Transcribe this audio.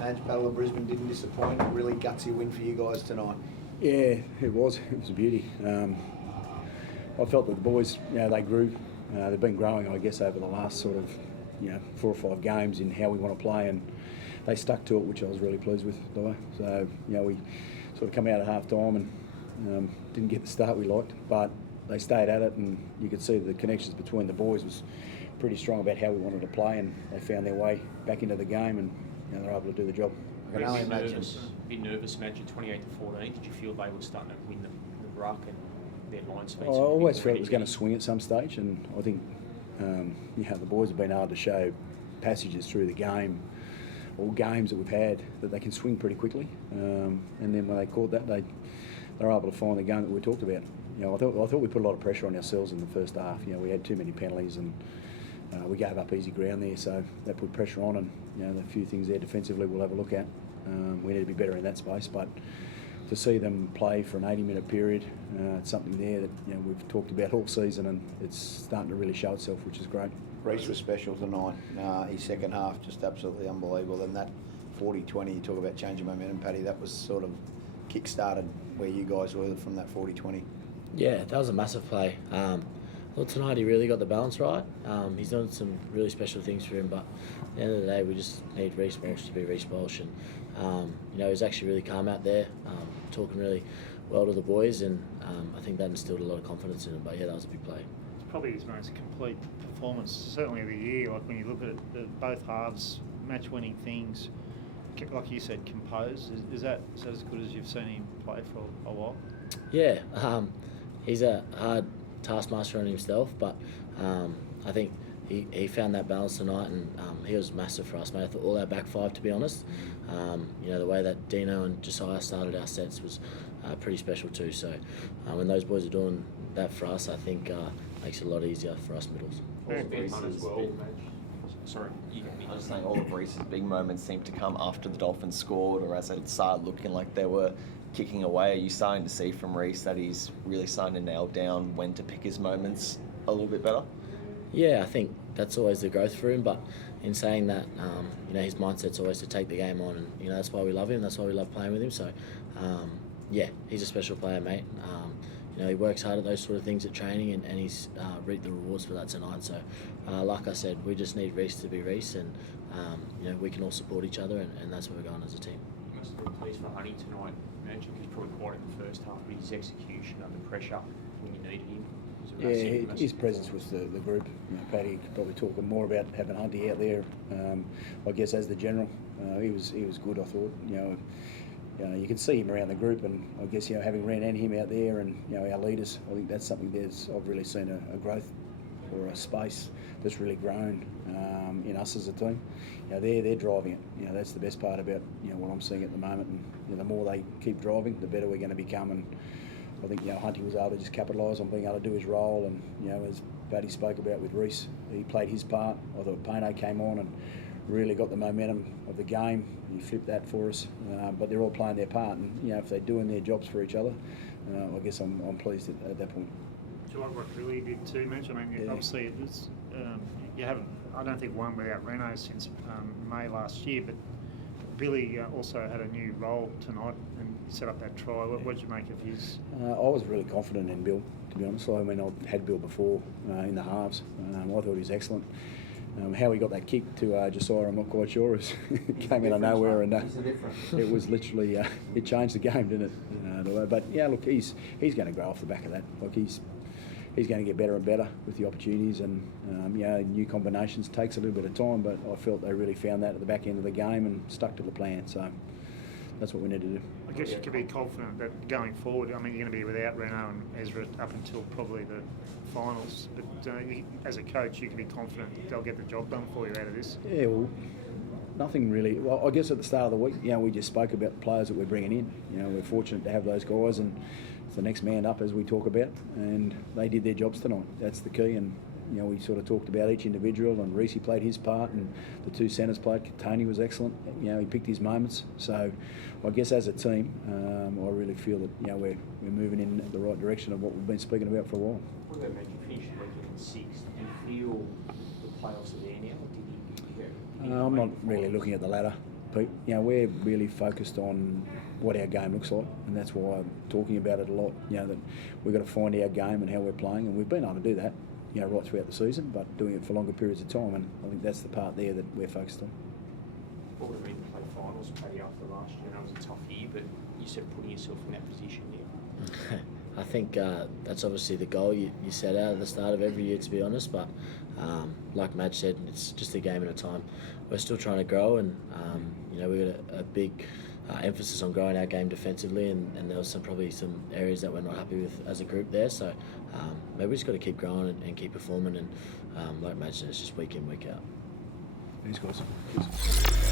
Madge, Battle of Brisbane didn't disappoint. A really gutsy win for you guys tonight. Yeah, it was. It was a beauty. I felt that the boys, they grew. They've been growing, I guess, over the last sort of, 4 or 5 games in how we want to play, and they stuck to it, which I was really pleased with. So, we sort of come out at half time and didn't get the start we liked, but they stayed at it, and you could see the connections between the boys was pretty strong about how we wanted to play, and they found their way back into the game, and they're able to do the job. I can only imagine. A bit nervous match at 28-14. Did you feel they were starting to win the ruck and their line speeds? I always felt it was going to swing at some stage, and I think the boys have been able to show passages through the game, all games that we've had, that they can swing pretty quickly. And then when they caught that, they were able to find the game that we talked about. I thought we put a lot of pressure on ourselves in the first half. We had too many penalties, and we gave up easy ground there, so that put pressure on. And a few things there defensively we'll have a look at. We need to be better in that space, but to see them play for an 80-minute period, it's something there that we've talked about all season, and it's starting to really show itself, which is great. Reece was special tonight. His second half just absolutely unbelievable. And that 40-20, you talk about changing momentum, Paddy, that was sort of kick-started where you guys were from that 40-20. Yeah, that was a massive play. I thought tonight he really got the balance right. He's done some really special things for him, but at the end of the day, we just need Reece Walsh to be Reece Walsh. And, he was actually really calm out there, talking really well to the boys, and I think that instilled a lot of confidence in him. But yeah, that was a big play. It's probably his most complete performance, certainly of the year. Like when you look at it, both halves, match-winning things, like you said, composed. Is that as good as you've seen him play for a while? Yeah, he's a hard taskmaster on himself, but I think he found that balance tonight, and he was massive for us, mate. I thought all our back five, to be honest. The way that Dino and Josiah started our sets was pretty special too. So when those boys are doing that for us, I think makes it a lot easier for us middles. Sorry, I was saying all of Reece's big moments seemed to come after the Dolphins scored, or as it started looking like they were kicking away. Are you starting to see from Reece that he's really starting to nail down when to pick his moments a little bit better? Yeah, I think that's always the growth for him, but in saying that, his mindset's always to take the game on, and that's why we love him, that's why we love playing with him. So he's a special player, mate. He works hard at those sort of things at training, and he's reaped the rewards for that tonight. So like I said, we just need Reece to be Reece, and we can all support each other, and that's where we're going as a team. You must have been pleased for Honey tonight. Magic was probably quiet in the first half, but his execution under pressure when you needed him. Yeah, his presence with the group. Paddy could probably talk more about having Hunty out there. I guess as the general, he was good. I thought. You can see him around the group, and I guess having Ren and him out there, and our leaders. I think that's something I've really seen a growth or a space that's really grown in us as a team. They're driving it. That's the best part about what I'm seeing at the moment. And the more they keep driving, the better we're going to become. And I think Hunty was able to just capitalise on being able to do his role, and as Paddy spoke about with Reece, he played his part. I thought Payne came on and really got the momentum of the game. He flipped that for us, but they're all playing their part, and if they're doing their jobs for each other, I guess I'm pleased at that point. Do you like what Billy did too, Mitch? I mean, obviously it's, you haven't, I don't think, won without Reno since May last year, but Billy also had a new role tonight and set up that try. What did you make of his? I was really confident in Bill, to be honest. I mean, I've had Bill before in the halves. I thought he was excellent. How he got that kick to Josiah, I'm not quite sure. It came out of nowhere, and it was literally it changed the game, didn't it? But yeah, look, he's going to grow off the back of that. Like he's going to get better and better with the opportunities, and new combinations takes a little bit of time. But I felt they really found that at the back end of the game and stuck to the plan. So that's what we need to do. I guess you can be confident that going forward, I mean, you're going to be without Reno and Ezra up until probably the finals, but as a coach, you can be confident they'll get the job done for you out of this. Yeah, well, nothing really. Well, I guess at the start of the week, we just spoke about the players that we're bringing in. We're fortunate to have those guys, and it's the next man up, as we talk about, and they did their jobs tonight. That's the key, and we sort of talked about each individual, and Reece played his part, and the two centres played. Tony was excellent. He picked his moments. So I guess as a team, I really feel that we're moving in the right direction of what we've been speaking about for a while. What about Magic finishing weekend 6th? Do you feel the playoffs are there now? Or did he I'm not really looking at the ladder. Pete. You know, we're really focused on what our game looks like, and that's why I'm talking about it a lot. You know, that we've got to find our game and how we're playing, and we've been able to do that, you know, right throughout the season, but doing it for longer periods of time, and I think that's the part there that we're focused on. What would it mean to play finals, Paddy, after last year? That was a tough year, but you said putting yourself in that position here. I think that's obviously the goal you set out at the start of every year, to be honest. But like Madge said, it's just a game at a time. We're still trying to grow, and you know, we've got a big emphasis on growing our game defensively, and there was probably some areas that we're not happy with as a group there. So maybe we just got to keep growing and keep performing, and like Madge said, it's just week in, week out. Thanks, guys. Cheers.